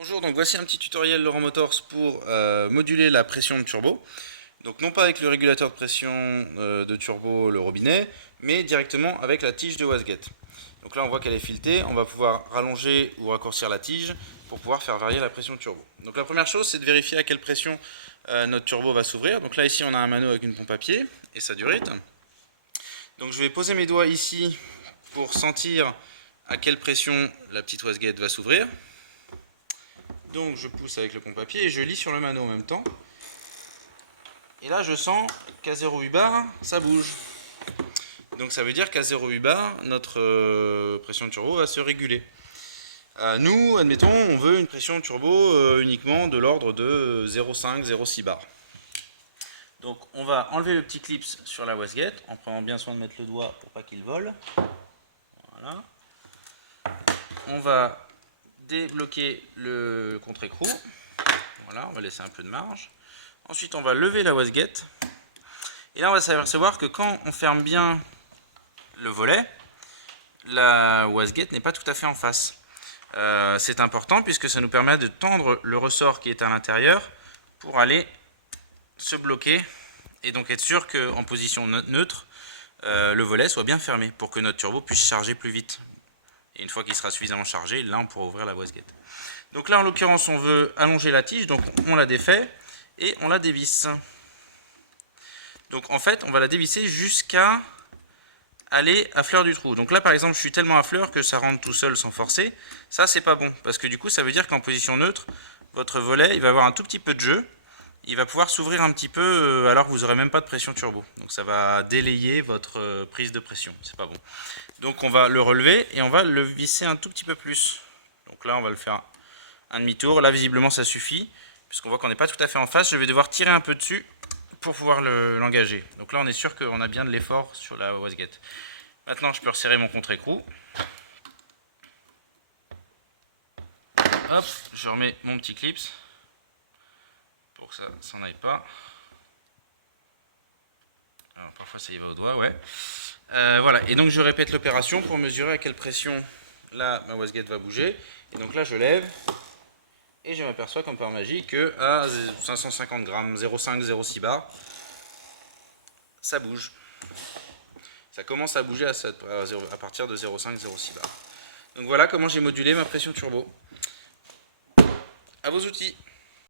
Bonjour, donc voici un petit tutoriel Laurent Motors pour moduler la pression de turbo. Donc non pas avec le régulateur de pression de turbo, le robinet, mais directement avec la tige de wastegate. Donc là on voit qu'elle est filetée, on va pouvoir rallonger ou raccourcir la tige pour pouvoir faire varier la pression de turbo. Donc la première chose c'est de vérifier à quelle pression notre turbo va s'ouvrir. Donc là ici on a un mano avec une pompe à pied et sa durite. Donc je vais poser mes doigts ici pour sentir à quelle pression la petite wastegate va s'ouvrir. Donc je pousse avec le pompe à pied et je lis sur le mano en même temps. Et là je sens qu'à 0,8 bar, ça bouge. Donc ça veut dire qu'à 0,8 bar, notre pression de turbo va se réguler. Nous, admettons, on veut une pression turbo uniquement de l'ordre de 0,5-0,6 bar. Donc on va enlever le petit clip sur la wastegate en prenant bien soin de mettre le doigt pour pas qu'il vole. Voilà. On va débloquer le contre-écrou. Voilà, on va laisser un peu de marge. Ensuite, on va lever la wastegate. Et là, on va s'apercevoir que quand on ferme bien le volet, la wastegate n'est pas tout à fait en face. C'est important puisque ça nous permet de tendre le ressort qui est à l'intérieur pour aller se bloquer et donc être sûr qu'en position neutre, le volet soit bien fermé pour que notre turbo puisse charger plus vite. Et une fois qu'il sera suffisamment chargé, là on pourra ouvrir la wastegate. Donc là en l'occurrence on veut allonger la tige, donc on la défait et on la dévisse. Donc en fait on va la dévisser jusqu'à aller à fleur du trou. Donc là par exemple je suis tellement à fleur que ça rentre tout seul sans forcer. Ça c'est pas bon parce que du coup ça veut dire qu'en position neutre, votre volet il va avoir un tout petit peu de jeu. Il va pouvoir s'ouvrir un petit peu alors que vous n'aurez même pas de pression turbo. Donc ça va délayer votre prise de pression, c'est pas bon. Donc on va le relever et on va le visser un tout petit peu plus. Donc là on va le faire un demi-tour. Là visiblement ça suffit, puisqu'on voit qu'on n'est pas tout à fait en face. Je vais devoir tirer un peu dessus pour pouvoir l'engager. Donc là on est sûr qu'on a bien de l'effort sur la wastegate. Maintenant je peux resserrer mon contre-écrou. Hop, je remets mon petit clips pour que ça s'en aille pas. Alors, parfois ça y va au doigt, ouais. Voilà, et donc je répète l'opération pour mesurer à quelle pression là ma wastegate va bouger. Et donc là je lève et je m'aperçois comme par magie que à 550 grammes, 0,5-0,6 bar, ça bouge. Ça commence à bouger à partir de 0,5-0,6 bar. Donc voilà comment j'ai modulé ma pression turbo. À vos outils.